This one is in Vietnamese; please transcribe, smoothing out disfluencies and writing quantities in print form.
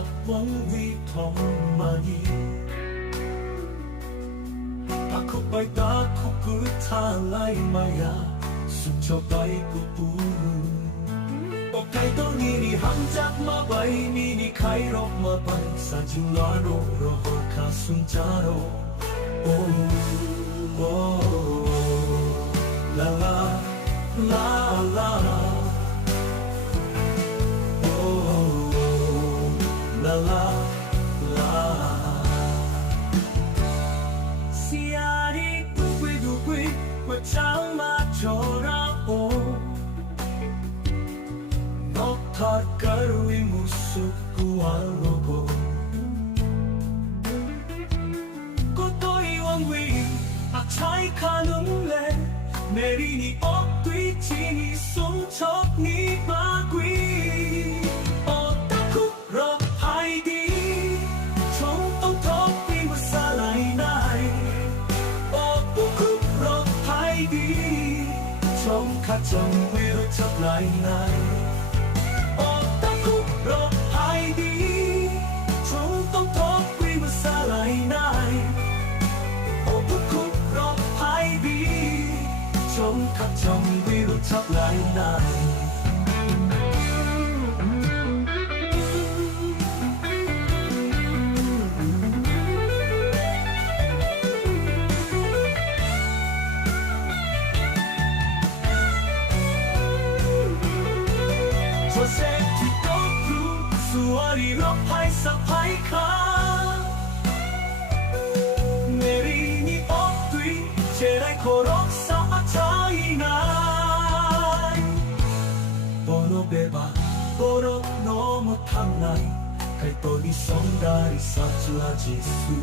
mặt vẫn vì thong mani aku bay ta ku cứ tha lại maya sum cho bay ku puru o kai to ni ni ham jak ma bay ni ni khai rok ma bay sa jing la ro ro ho ka sum cha ro oh oh la la la la la la la siari du qui qua chang ma chora o no thar karwi musuku alogo ko toi wang wi a chai kanum le meri ni ok tui chi ni sum chok ni ma quy trong khát trong quê chấp lại này ô ta khúc rộp hai đi trong tông thóp quê mà xa lại này ô bút khúc rộp hai đi trong khát trong quê chấp lại này suari rok hai sa hai kha meri ni ok tui che rai korok sa achai nai bono beba bono no mo tham nai kai to ni song dari sa chula jesu